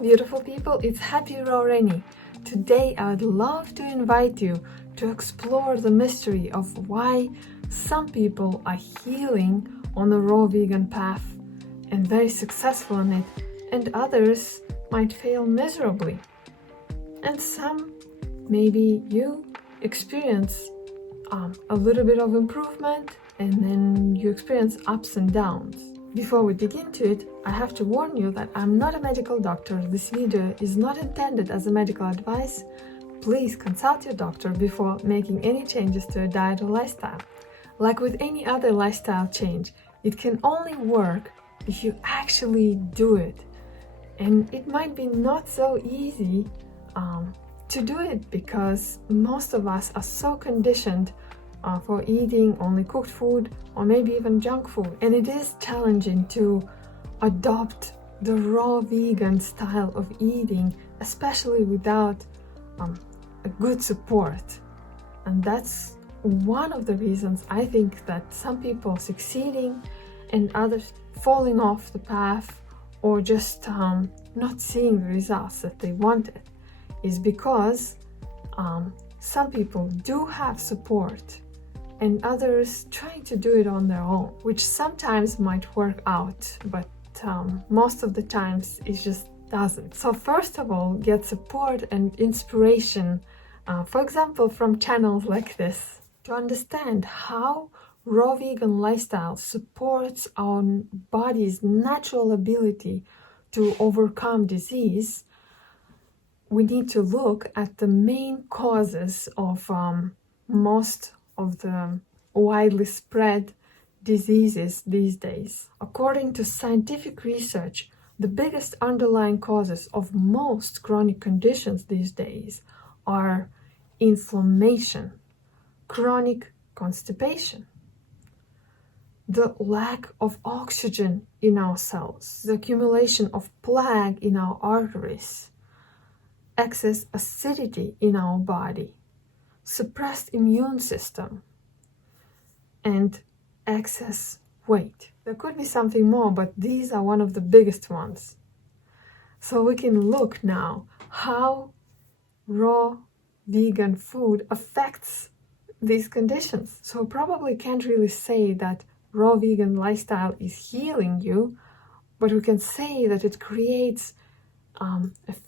beautiful people, it's Happy Raw Rainy. Today I would love to invite you to explore the mystery of why some people are healing on the raw vegan path and very successful in it, and others might fail miserably. And some, maybe you experience a little bit of improvement and then you experience ups and downs. Before we dig into it, I have to warn you that I'm not a medical doctor. This video is not intended as a medical advice. Please consult your doctor before making any changes to a diet or lifestyle. Like with any other lifestyle change, it can only work if you actually do it. And it might be not so easy to do it because most of us are so conditioned for eating only cooked food or maybe even junk food, and it is challenging to adopt the raw vegan style of eating, especially without a good support. And that's one of the reasons I think that some people succeeding and others falling off the path or just not seeing the results that they wanted is because some people do have support and others trying to do it on their own, which sometimes might work out, but most of the times it just doesn't. So first of all, get support and inspiration, for example, from channels like this, to understand how raw vegan lifestyle supports our body's natural ability to overcome disease. We need to look at the main causes of most of the widely spread diseases these days. According to scientific research, the biggest underlying causes of most chronic conditions these days are inflammation, chronic constipation, the lack of oxygen in our cells, the accumulation of plaque in our arteries, excess acidity in our body, suppressed immune system, and excess weight. There could be something more, but these are one of the biggest ones. So we can look now how raw vegan food affects these conditions. So probably can't really say that raw vegan lifestyle is healing you, but we can say that it creates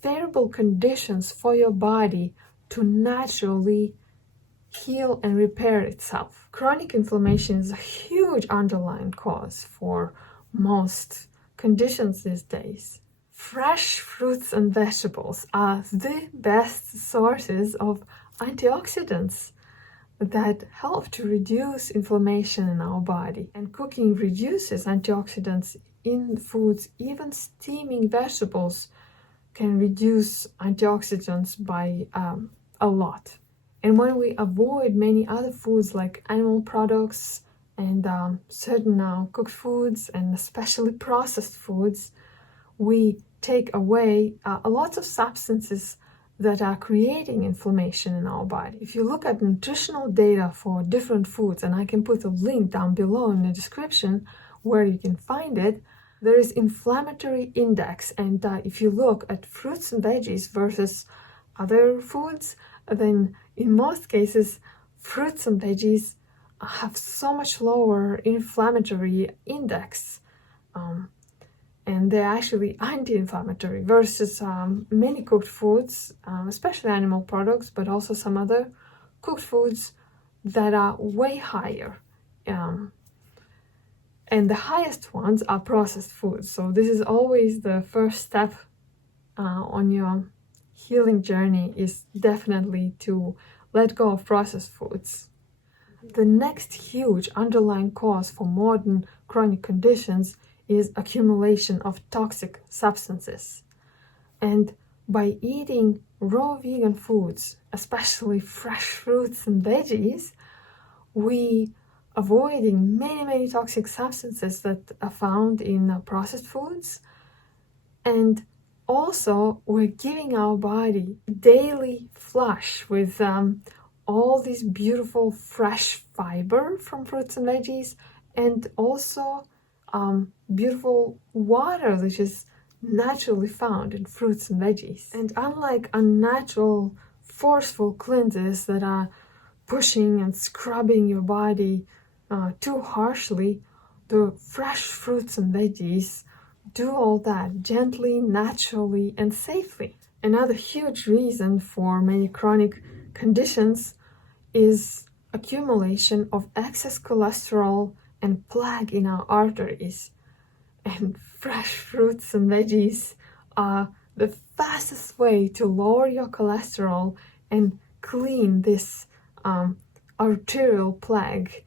favorable conditions for your body to naturally heal and repair itself. Chronic inflammation is a huge underlying cause for most conditions these days. Fresh fruits and vegetables are the best sources of antioxidants that help to reduce inflammation in our body. And cooking reduces antioxidants in foods. Even steaming vegetables can reduce antioxidants by a lot. And when we avoid many other foods like animal products and certain cooked foods and especially processed foods, we take away a lot of substances that are creating inflammation in our body. If you look at nutritional data for different foods, and I can put a link down below in the description where you can find it, there is inflammatory index, and if you look at fruits and veggies versus other foods, then in most cases fruits and veggies have so much lower inflammatory index, and they're actually anti-inflammatory versus many cooked foods, especially animal products, but also some other cooked foods that are way higher. And the highest ones are processed foods. So this is always the first step on your healing journey, is definitely to let go of processed foods. The next huge underlying cause for modern chronic conditions is accumulation of toxic substances. And by eating raw vegan foods, especially fresh fruits and veggies, we avoiding many toxic substances that are found in processed foods, and also we're giving our body daily flush with all these beautiful fresh fiber from fruits and veggies, and also beautiful water, which is naturally found in fruits and veggies. And unlike unnatural, forceful cleanses that are pushing and scrubbing your body too harshly, the fresh fruits and veggies do all that gently, naturally, and safely. Another huge reason for many chronic conditions is accumulation of excess cholesterol and plaque in our arteries. And fresh fruits and veggies are the fastest way to lower your cholesterol and clean this arterial plaque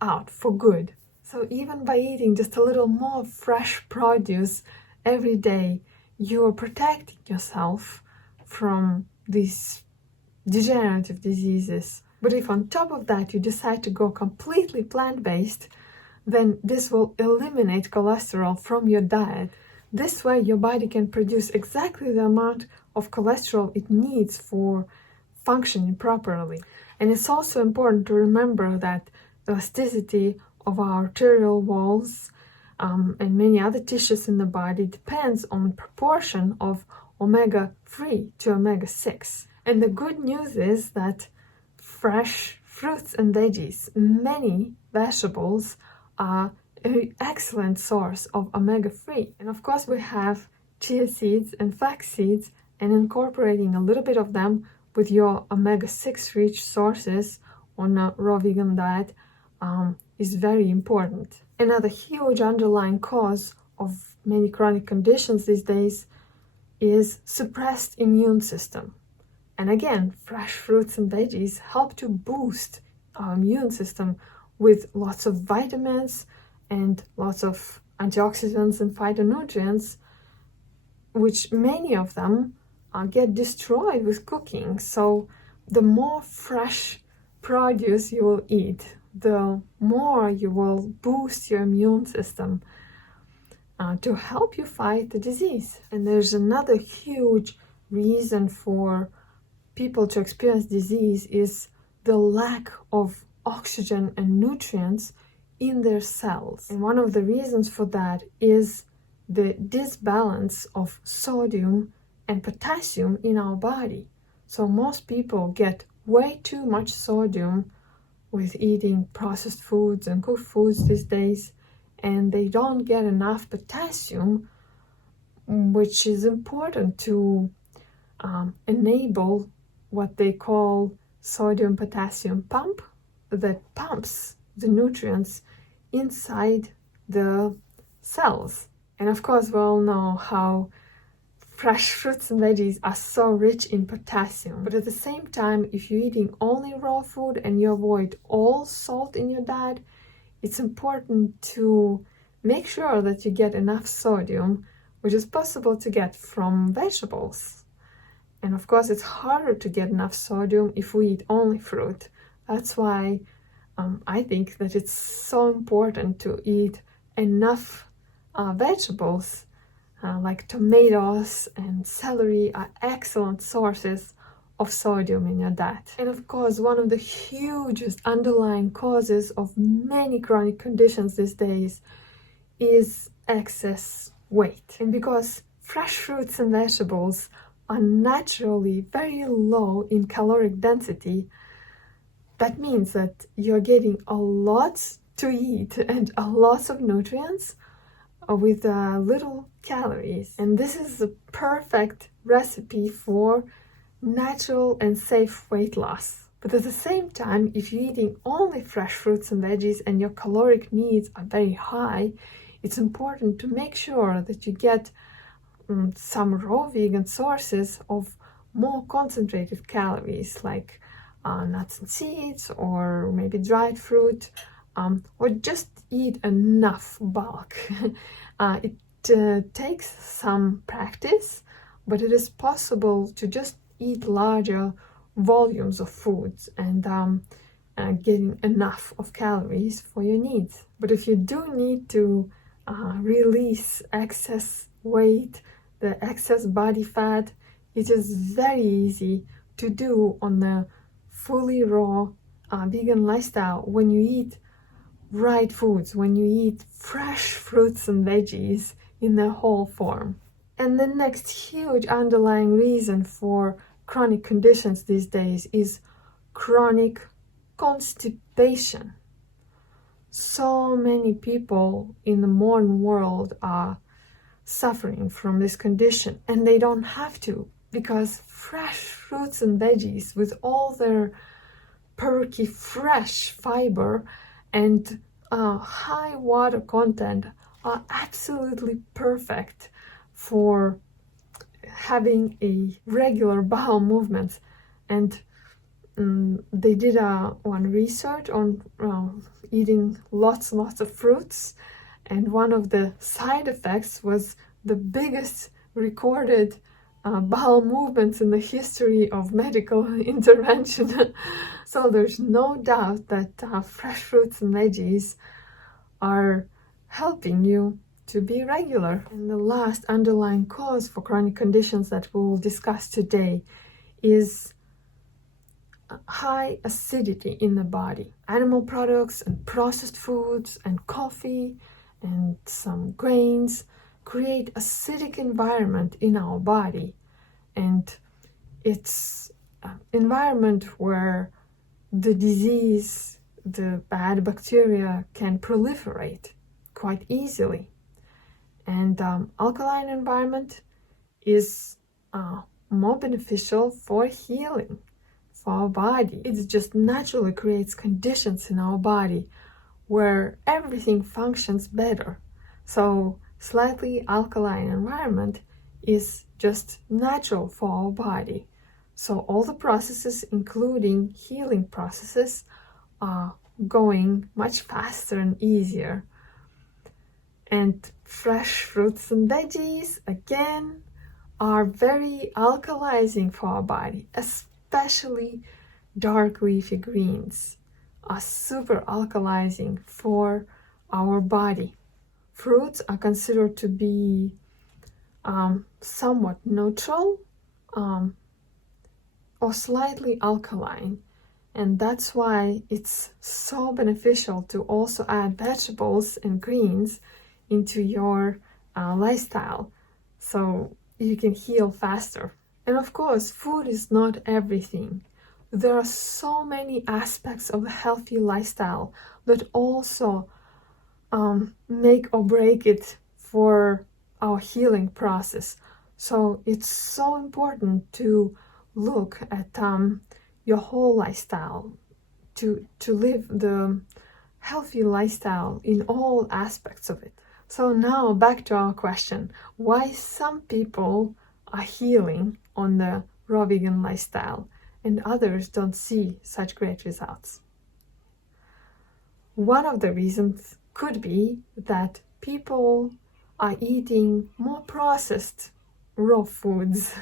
out for good. So even by eating just a little more fresh produce every day, you are protecting yourself from these degenerative diseases. But if on top of that you decide to go completely plant-based, then this will eliminate cholesterol from your diet. This way your body can produce exactly the amount of cholesterol it needs for functioning properly. And it's also important to remember that the elasticity of our arterial walls and many other tissues in the body depends on proportion of omega-3 to omega-6. And the good news is that fresh fruits and veggies, many vegetables, are an excellent source of omega-3. And of course we have chia seeds and flax seeds, and incorporating a little bit of them with your omega-6 rich sources on a raw vegan diet is very important. Another huge underlying cause of many chronic conditions these days is suppressed immune system. And again, fresh fruits and veggies help to boost our immune system with lots of vitamins and lots of antioxidants and phytonutrients, which many of them get destroyed with cooking. So the more fresh produce you will eat, the more you will boost your immune system to help you fight the disease. And there's another huge reason for people to experience disease is the lack of oxygen and nutrients in their cells. And one of the reasons for that is the disbalance of sodium and potassium in our body. So most people get way too much sodium with eating processed foods and cooked foods these days, and they don't get enough potassium, which is important to enable what they call sodium-potassium pump, that pumps the nutrients inside the cells. And of course we all know how fresh fruits and veggies are so rich in potassium, but at the same time, if you're eating only raw food and you avoid all salt in your diet, it's important to make sure that you get enough sodium, which is possible to get from vegetables. And of course it's harder to get enough sodium if we eat only fruit. That's why I think that it's so important to eat enough vegetables. Like tomatoes and celery are excellent sources of sodium in your diet. And of course, one of the hugest underlying causes of many chronic conditions these days is excess weight. And because fresh fruits and vegetables are naturally very low in caloric density, that means that you're getting a lot to eat and a lot of nutrients with little calories. And this is a perfect recipe for natural and safe weight loss. But at the same time, if you're eating only fresh fruits and veggies and your caloric needs are very high, it's important to make sure that you get some raw vegan sources of more concentrated calories, like nuts and seeds, or maybe dried fruit, or just eat enough bulk. It takes some practice, but it is possible to just eat larger volumes of foods and getting enough of calories for your needs. But if you do need to release excess weight, the excess body fat, it is very easy to do on the fully raw vegan lifestyle when you eat right foods, when you eat fresh fruits and veggies in their whole form. And the next huge underlying reason for chronic conditions these days is chronic constipation. So many people in the modern world are suffering from this condition, and they don't have to, because fresh fruits and veggies with all their perky fresh fiber and high water content are absolutely perfect for having a regular bowel movement. And they did one research on eating lots of fruits, and one of the side effects was the biggest recorded bowel movements in the history of medical intervention. So there's no doubt that fresh fruits and veggies are helping you to be regular. And the last underlying cause for chronic conditions that we will discuss today is high acidity in the body. Animal products and processed foods and coffee and some grains create acidic environment in our body, and it's an environment where the disease, the bad bacteria can proliferate quite easily. And alkaline environment is more beneficial for healing for our body. It just naturally creates conditions in our body where everything functions better. So slightly alkaline environment is just natural for our body. So all the processes, including healing processes, are going much faster and easier. And fresh fruits and veggies, again, are very alkalizing for our body, especially dark leafy greens are super alkalizing for our body. Fruits are considered to be somewhat neutral or slightly alkaline, and that's why it's so beneficial to also add vegetables and greens into your lifestyle so you can heal faster. And of course, food is not everything. There are so many aspects of a healthy lifestyle that also make or break it for our healing process. So it's so important to look at your whole lifestyle, to live the healthy lifestyle in all aspects of it. So now back to our question, why some people are healing on the raw vegan lifestyle and others don't see such great results. One of the reasons could be that people are eating more processed raw foods,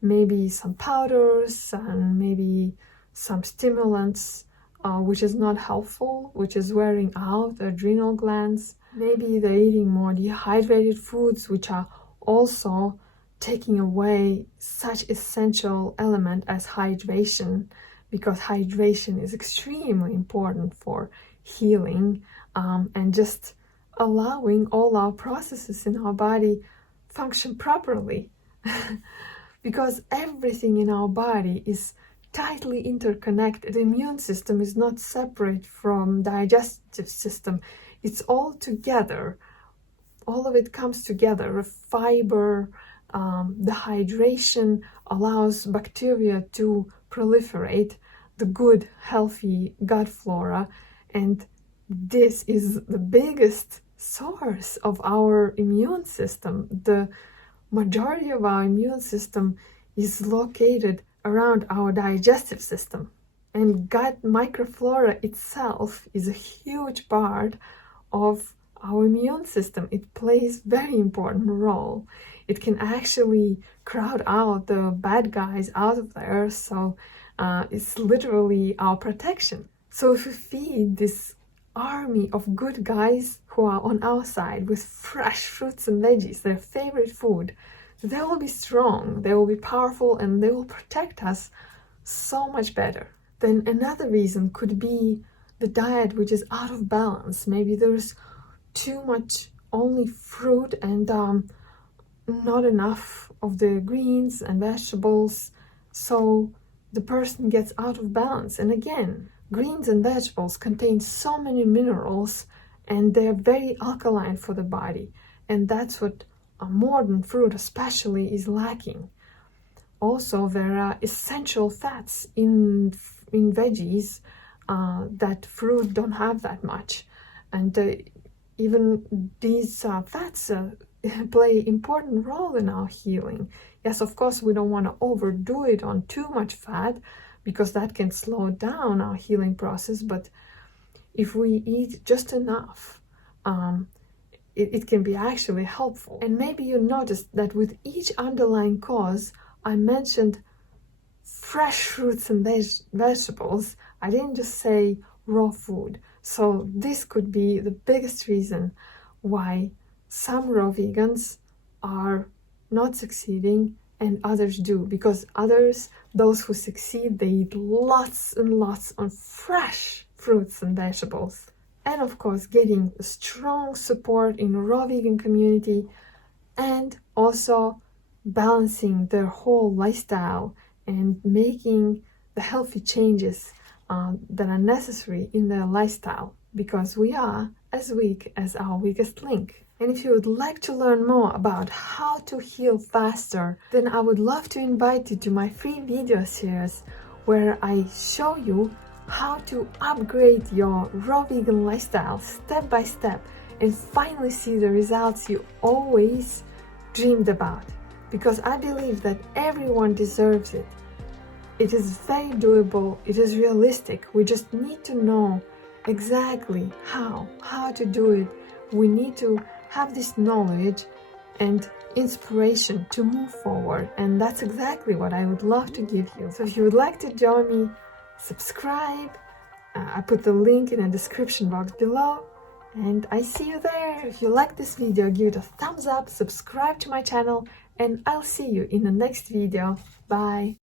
maybe some powders and maybe some stimulants, which is not helpful, which is wearing out the adrenal glands. Maybe they're eating more dehydrated foods, which are also taking away such essential element as hydration, because hydration is extremely important for healing and just allowing all our processes in our body function properly. Because everything in our body is tightly interconnected. The immune system is not separate from digestive system. It's all together. All of it comes together. The fiber, the hydration allows bacteria to proliferate, the good, healthy gut flora, and this is the biggest source of our immune system. The majority of our immune system is located around our digestive system, and gut microflora itself is a huge part of our immune system. It plays very important role. It can actually crowd out the bad guys out of there, so it's literally our protection. So if we feed this army of good guys who are on our side with fresh fruits and veggies, their favorite food, they will be strong, they will be powerful, and they will protect us so much better. Then another reason could be the diet which is out of balance. Maybe there's too much only fruit and not enough of the greens and vegetables, so the person gets out of balance. And again, greens and vegetables contain so many minerals and they're very alkaline for the body, and that's what a modern fruit especially is lacking. Also, there are essential fats in veggies that fruit don't have that much, and even these fats play important role in our healing. Yes, of course, we don't want to overdo it on too much fat because that can slow down our healing process, but if we eat just enough, it can be actually helpful. And maybe you noticed that with each underlying cause, I mentioned fresh fruits and vegetables. I didn't just say raw food. So this could be the biggest reason why some raw vegans are not succeeding and others do, because others, those who succeed, they eat lots and lots of fresh fruits and vegetables. And of course, getting strong support in raw vegan community, and also balancing their whole lifestyle and making the healthy changes that are necessary in their lifestyle, because we are as weak as our weakest link. And if you would like to learn more about how to heal faster, then I would love to invite you to my free video series where I show you how to upgrade your raw vegan lifestyle step by step and finally see the results you always dreamed about. Because I believe that everyone deserves it. It is very doable, it is realistic. We just need to know exactly how to do it. We need to have this knowledge and inspiration to move forward, and that's exactly what I would love to give you. So if you would like to join me, subscribe. I put the link in the description box below, and I see you there. If you like this video, give it a thumbs up, subscribe to my channel, and I'll see you in the next video. Bye.